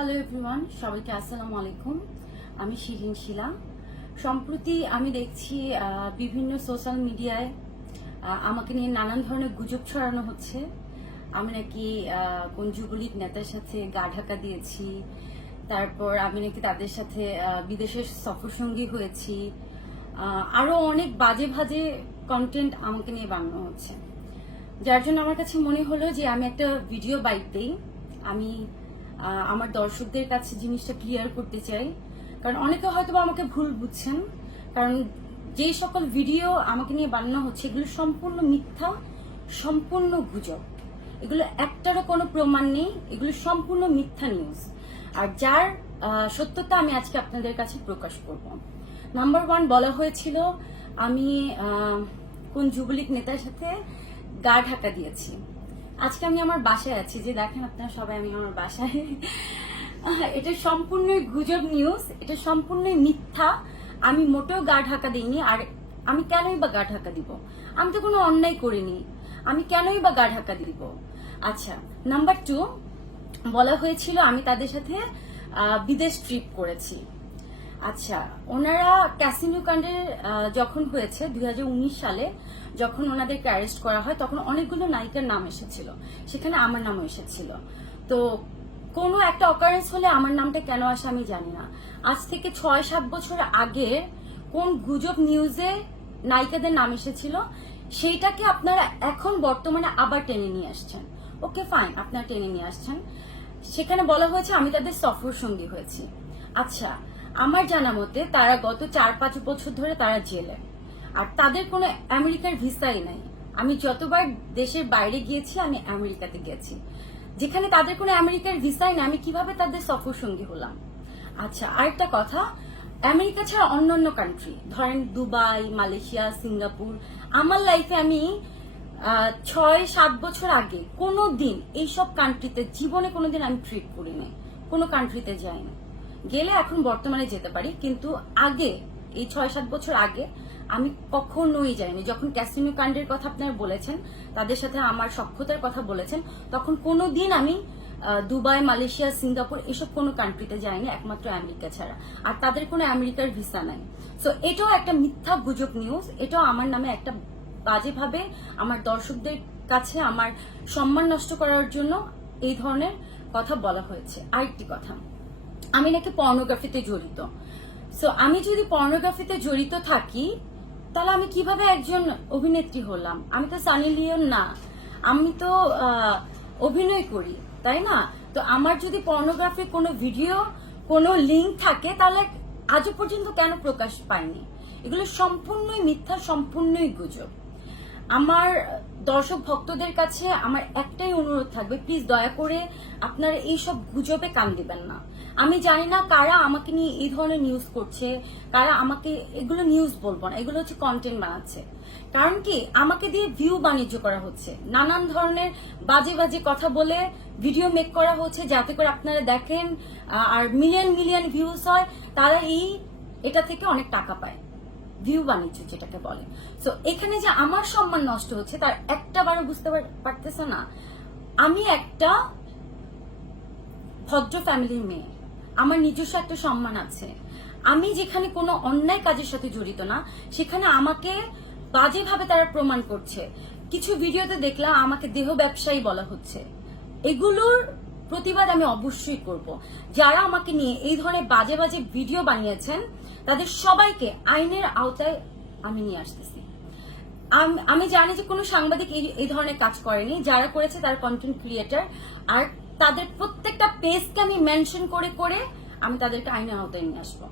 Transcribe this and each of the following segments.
Hello everyone, সবাইকে আসসালামু আলাইকুম। আমি শিরিন শিলা। সম্প্রতি আমি দেখছি বিভিন্ন সোশ্যাল মিডিয়ায় আমাকে নিয়ে নানান ধরনের গুজব ছড়ানো হচ্ছে। আমি নাকি কোন যুবলীগ নেতার সাথে গা ঢাকা দিয়েছি, তারপর আমি নাকি তাদের সাথে বিদেশের সফরসঙ্গী হয়েছি, আরো অনেক বাজে বাজে কন্টেন্ট আমাকে নিয়ে বানানো হচ্ছে। যার জন্য আমার কাছে মনে হলো যে আমি একটা ভিডিও বাইট দিই। আমি আমার দর্শকদের কাছে জিনিসটা ক্লিয়ার করতে চাই, কারণ অনেকে হয়তো আমাকে ভুল বুঝছেন। কারণ যে সকল ভিডিও আমাকে নিয়ে বানানো হচ্ছে এগুলো সম্পূর্ণ মিথ্যা, সম্পূর্ণ গুজব। এগুলো একটারও কোনো প্রমাণ নেই, এগুলো সম্পূর্ণ মিথ্যা নিউজ। আর যার সত্যতা আমি আজকে আপনাদের কাছে প্রকাশ করব। নাম্বার 1, বলা হয়েছিল আমি কোন যুবলীগ নেতার সাথে গা ঢাকা দিয়েছি। আজকে আমি আমার বাসায় আছি, যে দেখেন আপনারা সবাই, আমি আমার বাসায়। এটা সম্পূর্ণই গুজব নিউজ, এটা সম্পূর্ণই মিথ্যা। আমি মোটেও গা ঢাকা দিইনি। আর আমি কেনই বা গা ঢাকা দিব? আমি তো কোনো অন্যায় করিনি, আমি কেনই বা গা ঢাকা দিব? আচ্ছা, নাম্বার 2, বলা হয়েছিল আমি তাদের সাথে বিদেশ ট্রিপ করেছি। আচ্ছা, ওনারা ক্যাসিনো কাণ্ডের যখন হয়েছে 2019 সালে, যখন ওনাদেরকে অ্যারেস্ট করা হয়, তখন অনেকগুলো নায়িকার নাম এসেছিল, সেখানে আমার নামও এসেছিল। তো কোনো একটা অকারেন্স হলে আমার নামটা কেন আসে আমি জানি না। আজ থেকে 6-7 বছর আগে কোন গুজব নিউজে নায়িকাদের নাম এসেছিল, সেইটাকে আপনারা এখন বর্তমানে আবার টেনে নিয়ে আসছেন। ওকে ফাইন, আপনারা টেনে নিয়ে আসছেন। সেখানে বলা হয়েছে আমি তাদের সফর সঙ্গী হয়েছি। আচ্ছা, আমার জানা মতে তারা গত 4-5 বছর ধরে তারা জেলে, আর তাদের কোনো আমেরিকার ভিসাই নাই। আমি যতবার দেশের বাইরে গিয়েছি, আমি আমেরিকাতে গেছি, যেখানে তাদের কোনো আমেরিকার ভিসাই নাই। আমি কিভাবে তাদের সফর সঙ্গী হলাম? আচ্ছা, আরেকটা কথা, আমেরিকা ছাড়া অন্যান্য কান্ট্রি, ধরেন দুবাই, মালয়েশিয়া, সিঙ্গাপুর, আমার লাইফে আমি 6-7 বছর আগে কোনো দিন এইসব কান্ট্রিতে জীবনে কোনোদিন আমি ট্রিপ করি নাই, কোনো কান্ট্রিতে যাইনি। গেলে এখন বর্তমানে যেতে পারি, কিন্তু আগে এই 6-7 বছর আগে আমি কখনোই যাইনি। যখন ক্যাসিনো কাণ্ডের কথা আপনারা বলেছেন, তাদের সাথে আমার সখ্যতার কথা বলেছেন, তখন কোনোদিন আমি দুবাই, মালয়েশিয়া, সিঙ্গাপুর এসব কোনো কান্ট্রিতে যায়নি, একমাত্র আমেরিকা ছাড়া। আর তাদের কোনো আমেরিকার ভিসা নাই। সো এটাও একটা মিথ্যা গুজব নিউজ। এটাও আমার নামে একটা বাজেভাবে আমার দর্শকদের কাছে আমার সম্মান নষ্ট করার জন্য এই ধরনের কথা বলা হয়েছে। আরেকটি কথা, আমি নাকি পর্নোগ্রাফিতে জড়িত। সো আমি যদি পর্নোগ্রাফিতে জড়িত থাকি, তাহলে আমি কিভাবে একজন অভিনেত্রী হলাম? আমি তো সানি লিওন না, আমি তো অভিনয় করি, তাই না? তো আমার যদি পর্নোগ্রাফি কোনো ভিডিও, কোনো লিঙ্ক থাকে, তাহলে আজও পর্যন্ত কেন প্রকাশ পায়নি? এগুলো সম্পূর্ণই মিথ্যা, সম্পূর্ণই গুজব। আমার দর্শক ভক্তদের কাছে আমার একটাই অনুরোধ থাকবে, প্লিজ দয়া করে আপনারা এইসব গুজবে কান দিবেন না। আমি জানি না কারা আমাকে নিয়ে এই ধরনের নিউজ করছে, কারা আমাকে, এগুলো নিউজ বলবো না, এগুলো হচ্ছে কন্টেন্ট বানাচ্ছে। কারণ কি, আমাকে দিয়ে ভিউ বাণিজ্য করা হচ্ছে, নানান ধরনের বাজে বাজে কথা বলে ভিডিও মেক করা হচ্ছে, যাতে করে আপনারা দেখেন আর মিলিয়ন মিলিয়ন ভিউজ হয়, তারা এটা থেকে অনেক টাকা পায়, ভিউ বাণিজ্য যেটাকে বলে। সো এখানে যে আমার সম্মান নষ্ট হচ্ছে, তার একটা বারও বুঝতে পারতেছে না। আমি একটা ভদ্র ফ্যামিলির মেয়ে, আমার নিজস্ব একটা সম্মান আছে। আমি যেখানে কোনো অন্যায় কাজের সাথে জড়িত না, সেখানে আমাকে বাজেভাবে তারা প্রমাণ করছে। কিছু ভিডিওতে দেখলাম আমাকে দেহ ব্যবসায়ী বলা হচ্ছে। এগুলোর প্রতিবাদ আমি অবশ্যই করব। যারা আমাকে নিয়ে এই ধরনের বাজে বাজে ভিডিও বানিয়েছেন, তাদের সবাইকে আইনের আওতায় আমি নিয়ে আসতেছি। আমি জানি যে কোনো সাংবাদিক এই ধরনের কাজ করেনি, যারা করেছে তারা কন্টেন্ট ক্রিয়েটার। আর তাদের প্রত্যেকটা পেজকে আমি মেনশন করে করে আমি তাদেরকে আইনের আওতায় নিয়ে আসবো।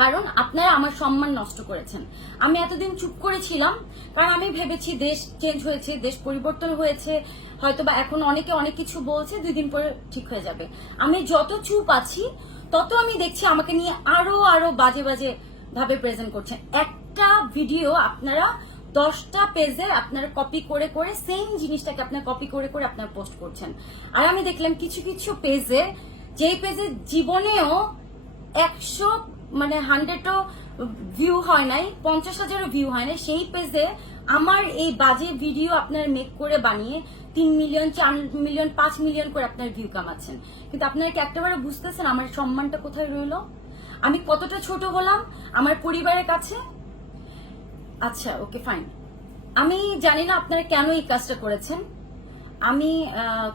কারণ আপনারা আমার সম্মান নষ্ট করেছেন। আমি এতদিন চুপ করেছিলাম, কারণ আমি ভেবেছি দেশ চেঞ্জ হয়েছে, দেশ পরিবর্তন হয়েছে, হয়তোবা এখন অনেকে অনেক কিছু বলছে, 2 দিন পরে ঠিক হয়ে যাবে। আমি যত চুপ আছি, তত আমি দেখছি আমাকে নিয়ে আরো আরো বাজে বাজে ভাবে প্রেজেন্ট করছেন। একটা ভিডিও আপনারা 10টা পেজে আপনারা কপি করে করে সেম জিনিসটাকে আপনারা কপি করে করে আপনারা পোস্ট করছেন। আর আমি দেখলাম কিছু কিছু পেজে, যেই পেজে জীবনেও 100 100ও ভিউ হয় নাই, 50,000ও ভিউ হয় নাই, সেই পেজে আমার এই বাজে ভিডিও আপনারা মেক করে বানিয়ে 3 মিলিয়ন 4 মিলিয়ন 5 মিলিয়ন করে আপনার ভিউ কামাচ্ছেন, কিন্তু আপনারা কি একটাবারে বুঝতেছেন আমার সম্মানটা কোথায় রইলো, আমি কতটা ছোট হলাম আমার পরিবারের কাছে? আচ্ছা ওকে ফাইন, আমি জানি না আপনারা কেন এই কাজটা করেছেন, আমি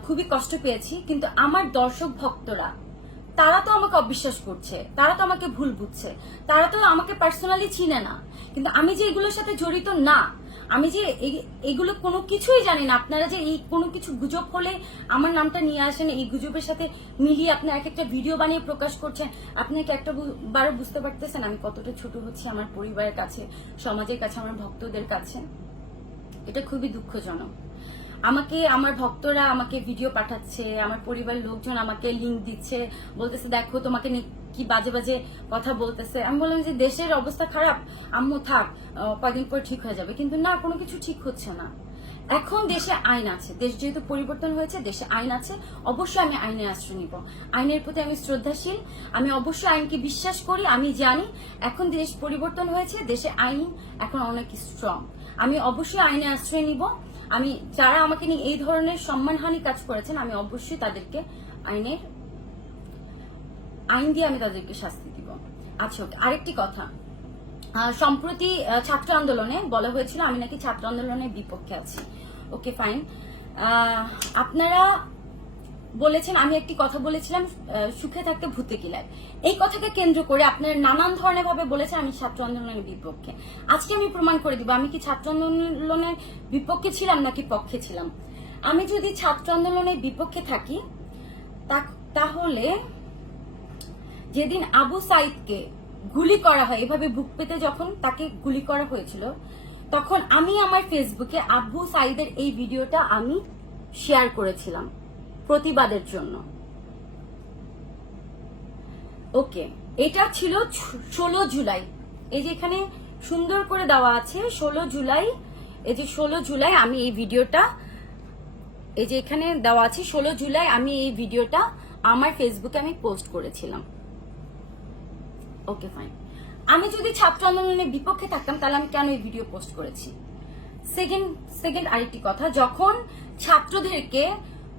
খুবই কষ্ট পেয়েছি, কিন্তু আমার দর্শক ভক্তরা তারা তো আমাকে অবিশ্বাস করছে, তারা তো আমাকে ভুল বুঝছে, তারা তো আমাকে পার্সোনালি চিনে না, কিন্তু আমি যে এগুলোর সাথে জড়িত না, আমি যে এগুলো কোনো কিছুই জানি না, আপনারা যে এই কোনো কিছু গুজব হলে আমার নামটা নিয়ে আসেন, এই গুজবের সাথে মিলিয়ে আপনি এক একটা ভিডিও বানিয়ে প্রকাশ করছেন, আপনি কি একটা বারো বুঝতে পারতেছেন আমি কতটা ছোট হচ্ছি আমার পরিবারের কাছে, সমাজের কাছে, আমার ভক্তদের কাছে? এটা খুবই দুঃখজনক। আমাকে আমার ভক্তরা আমাকে ভিডিও পাঠাচ্ছে, আমার পরিবারের লোকজন আমাকে লিংক দিচ্ছে, বলতেছে দেখো তোমাকে নিয়ে কি বাজে বাজে কথা বলতেছে। আমি বললাম যে দেশের অবস্থা খারাপ, আম্মু থাক, কয়দিন পর ঠিক হয়ে যাবে, কিন্তু না, কোনো কিছু ঠিক হচ্ছে না। এখন দেশে আইন আছে, দেশ যেহেতু পরিবর্তন হয়েছে, দেশে আইন আছে, অবশ্যই আমি আইনে আশ্রয় নিব। আইনের প্রতি আমি শ্রদ্ধাশীল, আমি অবশ্যই আইনকে বিশ্বাস করি, আমি জানি এখন দেশ পরিবর্তন হয়েছে, দেশে আইন এখন অনেক স্ট্রং, আমি অবশ্যই আইনে আশ্রয় নিব। আমি যারা আমাকে নিয়ে এই ধরনের সম্মানহানি কাজ করেছেন, আমি অবশ্যই তাদেরকে আইন দিয়ে আমি তাদেরকে শাস্তি দিব। আচ্ছা ওকে, আরেকটি কথা, সম্প্রতি ছাত্র আন্দোলনে বলা হয়েছিল আমি নাকি ছাত্র আন্দোলনের বিপক্ষে আছি। ওকে ফাইন, আপনারা বলেছেন, আমি একটি কথা বলেছিলাম সুখে থাকতে ভূতে কিলায়, এই কথাকে কেন্দ্র করে আপনারা নানান ধরনের ভাবে বলেছেন আমি ছাত্র আন্দোলনের বিপক্ষে। আজকে আমি প্রমাণ করে দিব আমি কি ছাত্র আন্দোলনের বিপক্ষে ছিলাম নাকি পক্ষে ছিলাম। আমি যদি ছাত্র আন্দোলনের বিপক্ষে থাকি তাহলে যেদিন আবু সাইদকে গুলি করা হয়, এভাবে বুক পেতে যখন তাকে গুলি করা হয়েছিল, তখন আমি আমার ফেসবুকে আবু সাইদের এই ভিডিওটা আমি শেয়ার করেছিলাম প্রতিবাদের জন্য। ওকে, এটা ছিল 16 জুলাই, এই যে এখানে সুন্দর করে দেওয়া আছে 16 জুলাই, এই যে 16 জুলাই আমি এই ভিডিওটা, এই যে এখানে দেওয়া আছে 16 জুলাই আমি এই ভিডিওটা আমার ফেসবুকে আমি পোস্ট করেছিলাম। ওকে ফাইন, আমি যদি ছাত্র আন্দোলনের বিপক্ষে থাকতাম তাহলে আমি কেন এই ভিডিও পোস্ট করেছি? সেকেন্ড আরেকটি কথা, যখন ছাত্রদেরকে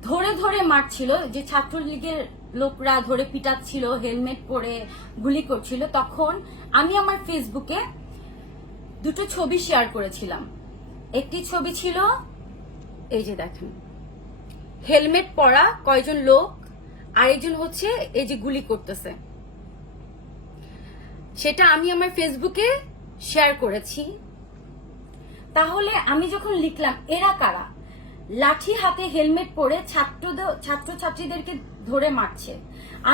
ধরে ধরে মারছিল, যে ছাত্রলীগের লোকরা ধরে পিটাচ্ছিল, হেলমেট পরে গুলি করছিল, তখন আমি আমার ফেসবুকে দুটো ছবি শেয়ার করেছিলাম। একটি ছবি ছিল এই যে দেখেন হেলমেট পরা কয়জন লোক, আরেকজন হচ্ছে এই যে গুলি করতেছে, সেটা আমি আমার ফেসবুকে শেয়ার করেছি। তাহলে আমি যখন লিখলাম এরা কারা, লাঠি হাতে হেলমেট পরে ছাত্রছাত্রীদেরকে ধরে মারছে,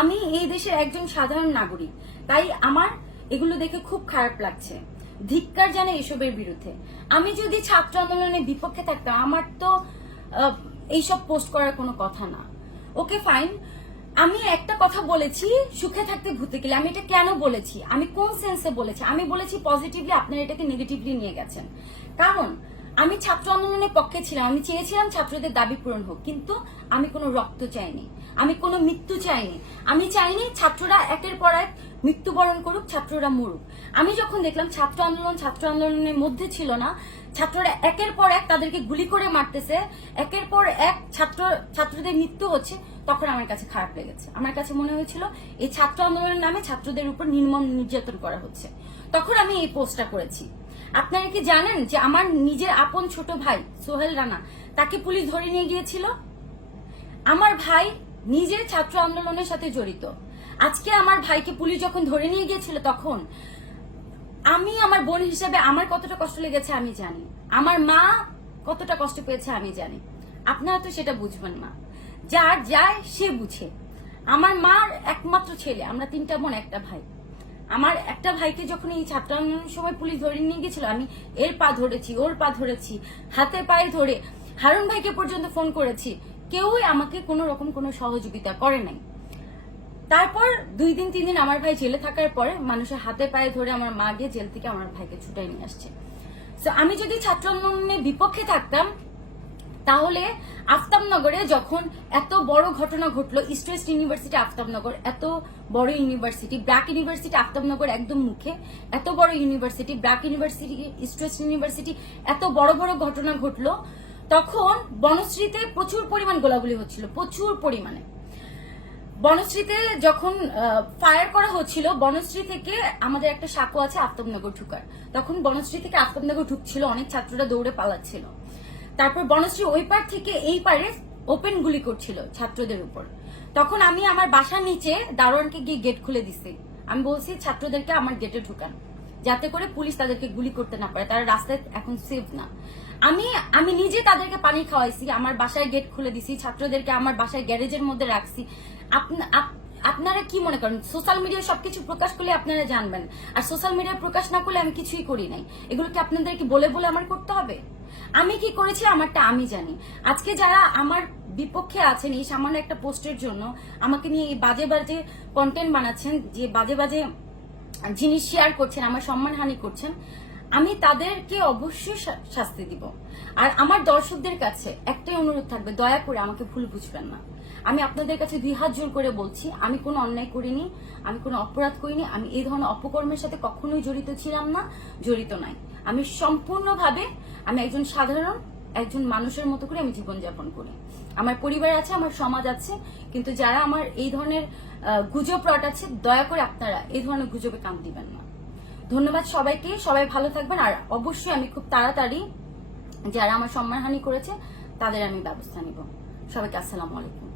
আমি এই দেশের একজন সাধারণ নাগরিক, তাই আমার এগুলো দেখে খুব খারাপ লাগছে, ধিক্কার জানাই এসবের বিরুদ্ধে। আমি যদি ছাত্র আন্দোলনের বিপক্ষে থাকতাম আমার তো এইসব পোস্ট করার কোনো কথা না। ওকে ফাইন, আমি একটা কথা বলেছি সুখে থাকতে ভূতে গেলে, আমি এটা কেন বলেছি, আমি কোন সেন্সে বলেছি? আমি বলেছি পজিটিভলি, আপনারা এটাকে নেগেটিভলি নিয়ে গেছেন। কারণ আমি ছাত্র আন্দোলনের পক্ষে ছিলাম, আমি চেয়েছিলাম ছাত্রদের দাবি পূরণ হোক, কিন্তু আমি কোনো রক্ত চাইনি, আমি কোনো মৃত্যু চাইনি, আমি চাইনি ছাত্ররা একের পর এক মৃত্যুবরণ করুক, ছাত্ররা মরুক। আমি যখন দেখলাম ছাত্র আন্দোলনের মধ্যে ছিল না, ছাত্ররা একের পর এক তাদেরকে গুলি করে মারতেছে, একের পর এক ছাত্রদের মৃত্যু হচ্ছে, তখন আমার কাছে খারাপ লেগেছে। আমার কাছে মনে হয়েছিল এই ছাত্র আন্দোলনের নামে ছাত্রদের উপর নির্মম নির্যাতন করা হচ্ছে, তখন আমি এই পোস্টটা করেছি। আপনারা কি জানেন যে আমার নিজের আপন ছোট ভাই সোহেল রানা, তাকে পুলিশ ধরে নিয়ে গিয়েছিল? আমার ভাই নিজের ছাত্র আন্দোলনের সাথে জড়িত। আজকে আমার ভাইকে পুলিশ যখন ধরে নিয়ে গিয়েছিল, তখন আমি আমার বোন হিসেবে আমার কতটা কষ্ট লেগেছে আমি জানি, আমার মা কতটা কষ্ট পেয়েছে আমি জানি। আপনারা তো সেটা বুঝবেন না, যার যায় সে বুঝে। আমার মার একমাত্র ছেলে, আমরা 3টা বোন 1টা ভাই। আমার একটা ভাইকে যখন এই ছাত্র আন্দোলনের সময় পুলিশ ধরে নিয়ে গেছিল, আমি এর পা ধরেছি, ওর পা ধরেছি, হাতে পায়ে ধরে হারুন ভাইকে পর্যন্ত ফোন করেছি, কেউই আমাকে কোনো রকম কোনো সহযোগিতা করে নাই। তারপর 2 দিন 3 দিন আমার ভাই জেলে থাকার পরে মানুষের হাতে পায়ে ধরে আমার মা গিয়ে জেল থেকে আমার ভাইকে ছুটাই নিয়ে আসছে। তো আমি যদি ছাত্র আন্দোলনের বিপক্ষে থাকতাম তাহলে আফতাবনগরে যখন এত বড় ঘটনা ঘটলো, ইস্ট ওয়েস্ট ইউনিভার্সিটি আফতাবনগর এত বড় ইউনিভার্সিটি, ব্র্যাক ইউনিভার্সিটি আফতাবনগর একদম মুখে, এত বড় university, BRAC university, east West university এত বড় বড় ঘটনা ঘটলো, তখন বনশ্রীতে প্রচুর পরিমাণ গোলাগুলি হচ্ছিল, প্রচুর পরিমাণে। বনশ্রীতে যখন ফায়ার করা হচ্ছিল, বনশ্রী থেকে আমাদের একটা সাঁকো আছে আফতাবনগর ঢুকার, তখন বনশ্রী থেকে আফতাবনগর ঢুকছিল, অনেক ছাত্ররা দৌড়ে পালাচ্ছিল। তারপর বনশ্রী ওই পার থেকে এই পারে ওপেন গুলি করছিল ছাত্রদের উপর। তখন আমি আমার বাসার নিচে দারোয়ানকে গিয়ে গেট খুলে দিছি, আমি বলছি ছাত্রদেরকে আমার গেটে ঢুকান, যাতে করে পুলিশ তাদেরকে গুলি করতে না পারে, তারা রাস্তায় এখন সেফ না। আমি নিজে তাদেরকে পানি খাওয়াইছি, আমার বাসায় গেট খুলে দিছি, ছাত্রদেরকে আমার বাসায় গ্যারেজের মধ্যে রাখছি। আপনারা কি মনে করেন সোশ্যাল মিডিয়ায় সবকিছু প্রকাশ করলে আপনারা জানবেন, আর সোশ্যাল মিডিয়ায় প্রকাশ না করলে আমি কিছুই করি নাই? এগুলো কি আপনাদেরকে বলে বলে আমার করতে হবে? আমি কি করেছি আমারটা আমি জানি। আজকে যারা আমার বিপক্ষে আছেন এই সামান্য একটা পোস্টের জন্য আমাকে নিয়ে এই বাজে বাজে কন্টেন্ট বানাচ্ছেন, যে বাজে বাজে জিনিস শেয়ার করছেন, আমার সম্মানহানি করছেন, আমি তাদেরকে অবশ্যই শাস্তি দিব। আর আমার দর্শকদের কাছে একটাই অনুরোধ থাকবে, দয়া করে আমাকে ভুল বুঝবেন না। আমি আপনাদের কাছে 2 হাত জোর করে বলছি, আমি কোনো অন্যায় করিনি, আমি কোনো অপরাধ করিনি, আমি এই ধরনের অপকর্মের সাথে কখনোই জড়িত ছিলাম না, জড়িত নাই। আমি সম্পূর্ণভাবে আমি একজন সাধারণ একজন মানুষের মতো করে আমি জীবনযাপন করি। আমার পরিবার আছে, আমার সমাজ আছে, কিন্তু যারা আমার এই ধরনের গুজব রটাচ্ছে, দয়া করে আপনারা এই ধরনের গুজবে কান দিবেন না। ধন্যবাদ সবাইকে, সবাই ভালো থাকবেন। আর অবশ্যই আমি খুব তাড়াতাড়ি যারা আমার সম্মানহানি করেছে তাদের আমি ব্যবস্থা নিব। সবাইকে আসসালামু আলাইকুম।